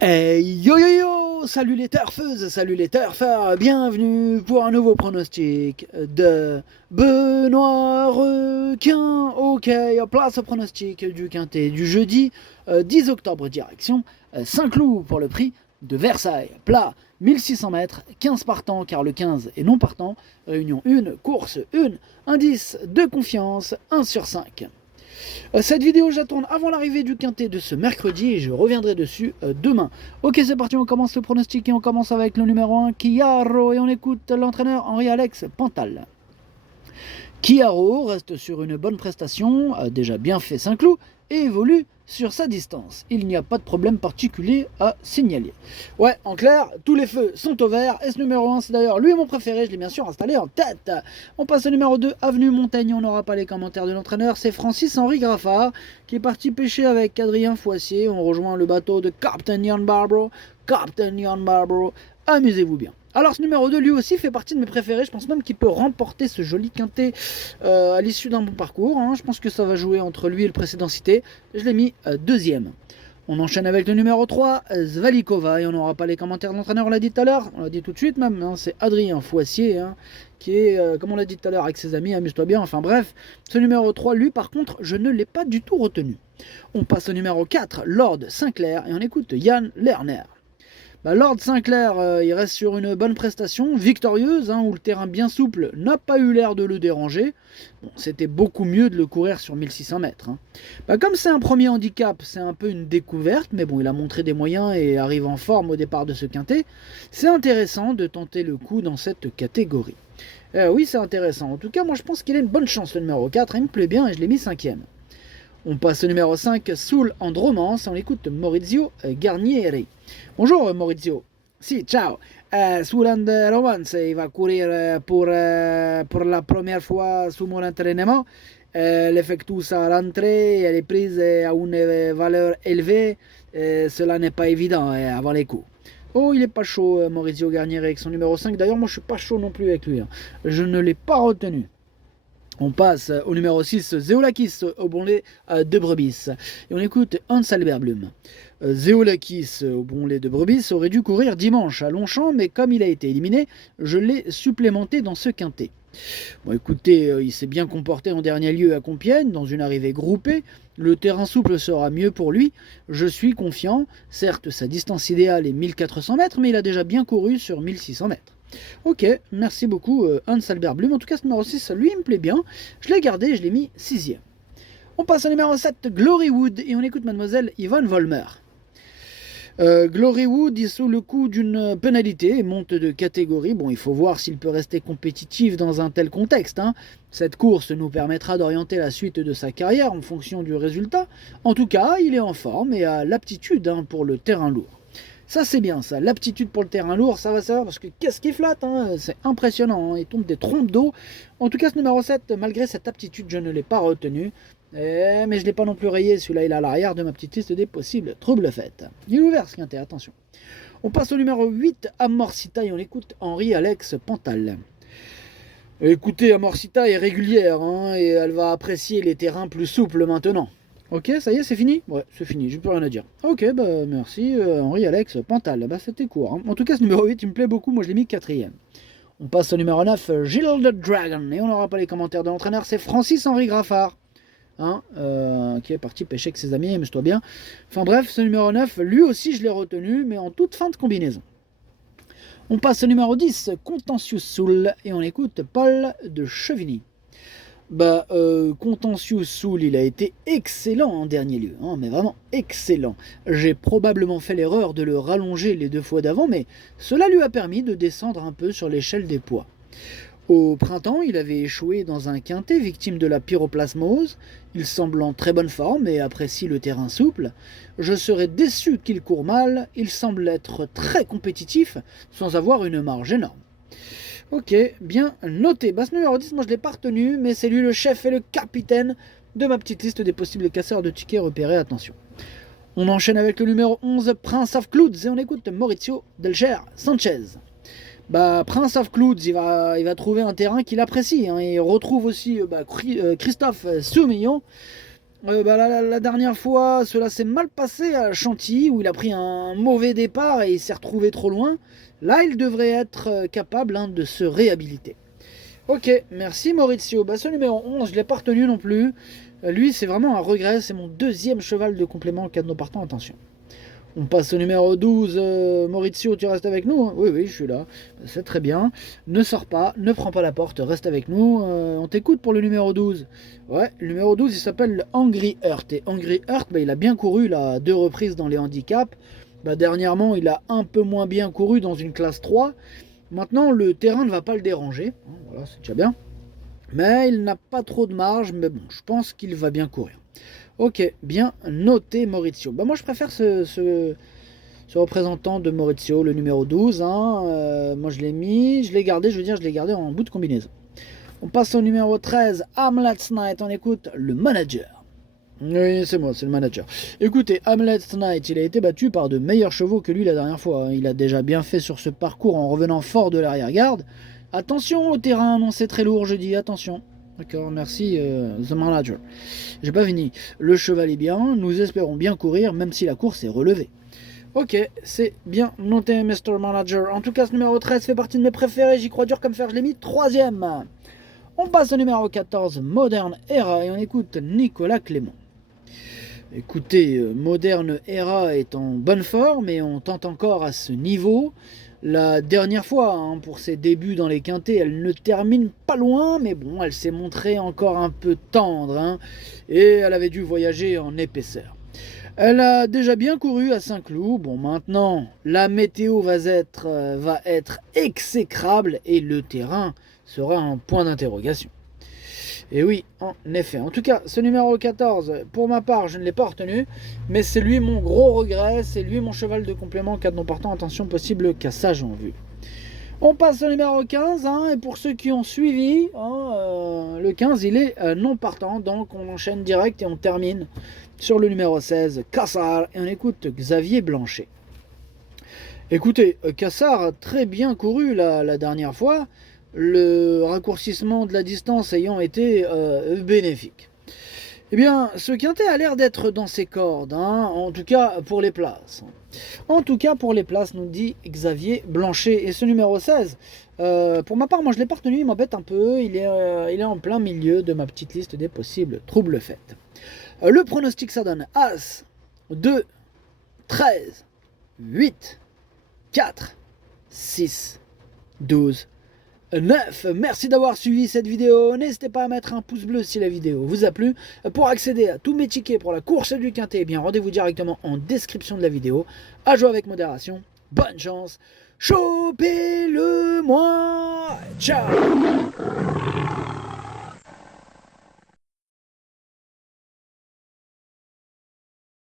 Hey yo yo yo! Salut les turfeuses, salut les turfeurs, bienvenue pour un nouveau pronostic de Benoît Requin. Ok, place au pronostic du quintet du jeudi 10 octobre, direction Saint-Cloud pour le prix de Versailles. Plat 1600 mètres, 15 partants car le 15 est non partant. Réunion 1, course 1, indice de confiance 1 sur 5. Cette vidéo, je la tourne avant l'arrivée du quintet de ce mercredi et je reviendrai dessus demain. Ok, c'est parti, on commence le pronostic et on commence avec le numéro 1, Chiaro, et on écoute l'entraîneur Henri-Alex Pantal. Chiaro reste sur une bonne prestation, a déjà bien fait Saint-Cloud et évolue sur sa distance. Il n'y a pas de problème particulier à signaler. Ouais, en clair, tous les feux sont au vert. Et ce numéro 1, c'est d'ailleurs lui mon préféré, je l'ai bien sûr installé en tête. On passe au numéro 2, Avenue Montaigne. On n'aura pas les commentaires de l'entraîneur. C'est Francis-Henri Graffard qui est parti pêcher avec Adrien Foissier. On rejoint le bateau de Captain Ian Barbaro. Captain Ian Barbaro, amusez-vous bien. Alors ce numéro 2, lui aussi, fait partie de mes préférés. Je pense même qu'il peut remporter ce joli quintet à l'issue d'un bon parcours. Je pense que ça va jouer entre lui et le précédent cité. Je l'ai mis deuxième. On enchaîne avec le numéro 3, Zvalikova. Et on n'aura pas les commentaires de l'entraîneur, on l'a dit tout à l'heure. On l'a dit tout de suite même. C'est Adrien Foissier qui est, comme on l'a dit tout à l'heure, avec ses amis. Amuse-toi bien. Enfin bref, ce numéro 3, lui par contre, je ne l'ai pas du tout retenu. On passe au numéro 4, Lord Sinclair. Et on écoute Yann Lerner. Lord Sinclair, il reste sur une bonne prestation, victorieuse, où le terrain bien souple n'a pas eu l'air de le déranger. Bon, c'était beaucoup mieux de le courir sur 1600 mètres. Comme c'est un premier handicap, c'est un peu une découverte, mais bon, il a montré des moyens et arrive en forme au départ de ce quintet. C'est intéressant de tenter le coup dans cette catégorie. Oui, c'est intéressant. En tout cas, moi je pense qu'il a une bonne chance, le numéro 4, il me plaît bien et je l'ai mis cinquième. On passe au numéro 5, Soul Andromance, on écoute Maurizio Garnieri. Bonjour Maurizio. Si, ciao. Soul Andromance, il va courir pour la première fois sous mon entraînement. Elle effectue sa rentrée, elle est prise à une valeur élevée. Cela n'est pas évident avant les coups. Oh, il est pas chaud, Maurizio Garnieri, avec son numéro 5. D'ailleurs, moi, je suis pas chaud non plus avec lui. Je ne l'ai pas retenu. On passe au numéro 6, Zeolakis, au bon lait de brebis. Et on écoute Hans Albert Blum. Zeolakis, au bon lait de brebis, aurait dû courir dimanche à Longchamp, mais comme il a été éliminé, je l'ai supplémenté dans ce quintet. Bon, écoutez, il s'est bien comporté en dernier lieu à Compiègne, dans une arrivée groupée. Le terrain souple sera mieux pour lui. Je suis confiant. Certes, sa distance idéale est 1400 mètres, mais il a déjà bien couru sur 1600 mètres. Ok, merci beaucoup Hans Albert Blum. En tout cas, ce numéro 6, lui, il me plaît bien. Je l'ai gardé et je l'ai mis 6ème. On passe au numéro 7, Glorywood, et on écoute mademoiselle Yvonne Volmer. Glorywood est sous le coup d'une pénalité et monte de catégorie. Bon, il faut voir s'il peut rester compétitif dans un tel contexte. Cette course nous permettra d'orienter la suite de sa carrière en fonction du résultat. En tout cas, il est en forme et a l'aptitude pour le terrain lourd. Ça c'est bien ça, l'aptitude pour le terrain lourd, ça va savoir parce que qu'est-ce qu'il flatte, c'est impressionnant, il tombe des trompes d'eau. En tout cas ce numéro 7, malgré cette aptitude, je ne l'ai pas retenu. Mais je ne l'ai pas non plus rayé, celui-là il est à l'arrière de ma petite liste des possibles troubles faits. Il est ouvert ce quintet, attention. On passe au numéro 8, Amorcita, et on écoute Henri-Alex Pantal. Écoutez, Amorcita est régulière, et elle va apprécier les terrains plus souples maintenant. Ok, ça y est, c'est fini? Ouais, c'est fini, j'ai plus rien à dire. Ok, merci Henri-Alex Pantal. C'était court. En tout cas, ce numéro 8, il me plaît beaucoup, moi je l'ai mis 4ème. On passe au numéro 9, Gilles the Dragon. Et on n'aura pas les commentaires de l'entraîneur, c'est Francis-Henri Graffard. Qui est parti pêcher avec ses amis, amuse-toi bien. Enfin bref, ce numéro 9, lui aussi je l'ai retenu, mais en toute fin de combinaison. On passe au numéro 10, Contentious Soul, et on écoute Paul de Chevigny. Contentious Soul, il a été excellent en dernier lieu, mais vraiment excellent. J'ai probablement fait l'erreur de le rallonger les 2 fois d'avant, mais cela lui a permis de descendre un peu sur l'échelle des poids. Au printemps, il avait échoué dans un quintet victime de la pyroplasmose. Il semble en très bonne forme et apprécie le terrain souple. Je serais déçu qu'il court mal. Il semble être très compétitif sans avoir une marge énorme. Ok, bien noté. Ce numéro 10, moi je ne l'ai pas retenu, mais c'est lui le chef et le capitaine de ma petite liste des possibles casseurs de tickets repérés. Attention. On enchaîne avec le numéro 11, Prince of Clouds, et on écoute Maurizio Delcher Sanchez. Prince of Clouds, il va trouver un terrain qu'il apprécie. Il retrouve aussi Christophe Soumillon. La dernière fois, cela s'est mal passé à Chantilly, où il a pris un mauvais départ et il s'est retrouvé trop loin. Là, il devrait être capable de se réhabiliter. Ok, merci Maurizio. Ce numéro 11, je ne l'ai pas retenu non plus. Lui, c'est vraiment un regret. C'est mon deuxième cheval de complément en cas de nos partants. Attention. On passe au numéro 12. Maurizio, tu restes avec nous? Oui, je suis là. C'est très bien. Ne sors pas, ne prends pas la porte, reste avec nous. On t'écoute pour le numéro 12. Ouais, le numéro 12, il s'appelle Angry Heart. Et Angry Heart, il a bien couru là, 2 reprises dans les handicaps. Dernièrement, il a un peu moins bien couru dans une classe 3. Maintenant, le terrain ne va pas le déranger. Voilà, c'est déjà bien. Mais il n'a pas trop de marge. Mais bon, je pense qu'il va bien courir. Ok, bien noté Maurizio. Moi, je préfère ce représentant de Maurizio, le numéro 12. Moi, je l'ai mis, je l'ai gardé, je l'ai gardé en bout de combinaison. On passe au numéro 13, Hamlet's Night. On écoute le manager. Oui, c'est moi, c'est le manager. Écoutez, Hamlet's Night, il a été battu par de meilleurs chevaux que lui la dernière fois. Il a déjà bien fait sur ce parcours en revenant fort de l'arrière-garde. Attention au terrain, non, c'est très lourd, je dis, attention. D'accord, merci, The Manager. J'ai pas fini. Le cheval est bien, nous espérons bien courir, même si la course est relevée. Ok, c'est bien noté, Mr. Manager. En tout cas, ce numéro 13 fait partie de mes préférés, j'y crois dur comme fer, je l'ai mis 3ème. On passe au numéro 14, Modern Era, et on écoute Nicolas Clément. Écoutez, Modern Era est en bonne forme, et on tente encore à ce niveau. La dernière fois, pour ses débuts dans les quintés, elle ne termine pas loin, mais bon, elle s'est montrée encore un peu tendre, et elle avait dû voyager en épaisseur. Elle a déjà bien couru à Saint-Cloud. Bon, maintenant, la météo va être exécrable et le terrain sera un point d'interrogation. Et oui, en effet. En tout cas, ce numéro 14, pour ma part, je ne l'ai pas retenu, mais c'est lui mon gros regret, c'est lui mon cheval de complément, cas de non partant, attention, possible cassage en vue. On passe au numéro 15, et pour ceux qui ont suivi, le 15, il est non partant, donc on enchaîne direct et on termine sur le numéro 16, Cassard, et on écoute Xavier Blanchet. Écoutez, Cassard a très bien couru la dernière fois, le raccourcissement de la distance ayant été bénéfique. Eh bien, ce quintet a l'air d'être dans ses cordes, en tout cas pour les places. En tout cas pour les places, nous dit Xavier Blanchet. Et ce numéro 16, pour ma part, moi je l'ai pas retenu, il m'embête un peu. Il est en plein milieu de ma petite liste des possibles troubles faits. Le pronostic, ça donne As, 2, 13, 8, 4, 6, 12, 9. Merci d'avoir suivi cette vidéo. N'hésitez pas à mettre un pouce bleu si la vidéo vous a plu. Pour accéder à tous mes tickets pour la course du quintet, rendez-vous directement en description de la vidéo. À jouer avec modération. Bonne chance. Chopez-le moi. Ciao.